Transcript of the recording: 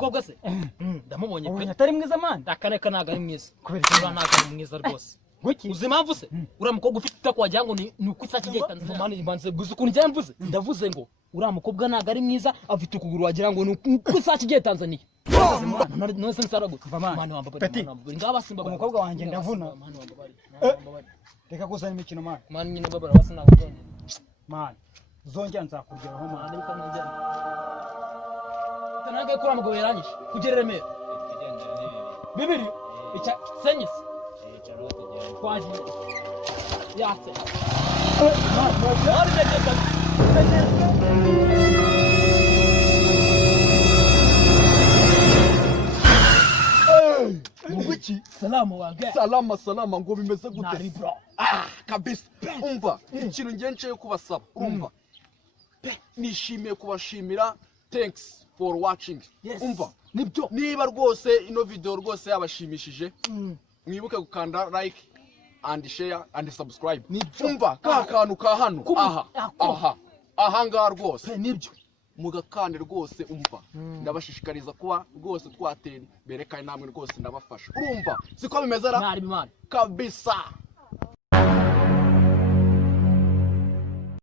mukobwa se ndamubonye pe atari mwiza man akaneka naga ari mwiza kubera naga ari mwiza rwose uzi impamvu se uriya mukobwa ufite itako wagira ngo ni uko isaki igiye tanzania mani imbanze guza ukuntu njye mvuze ndavuze ngo uriya mukobwa naga ari mwiza afite ukuguru wagira ngo ni uko isaki igiye tanzania nose nsarago mani wambabari ngaba simba umukobwa wanjye ndavuna mani wambabari reka kuzana imikino man mani nyine babara basa nago man zongera nzakugeraho man ariko nongera tanage kura mugabo yaranyishe kugerere me bibiri icya senyis kwaje yatse Wiki salama ngo bimeze gute kabisa umva ikintu ngenje kubasaba umva nishimiye kubashimira thanks for watching umva nibyo niba rwose ino video rwose yabashimishije mwibuke gukanda like and share and subscribe umva kantu ka hano aha ngaha rwose nibyo mugakande rwose umva ndabashishikariza kuba rwose twatera bereka namwe rwose ndabafasha urumva siko bimeze ra kabisa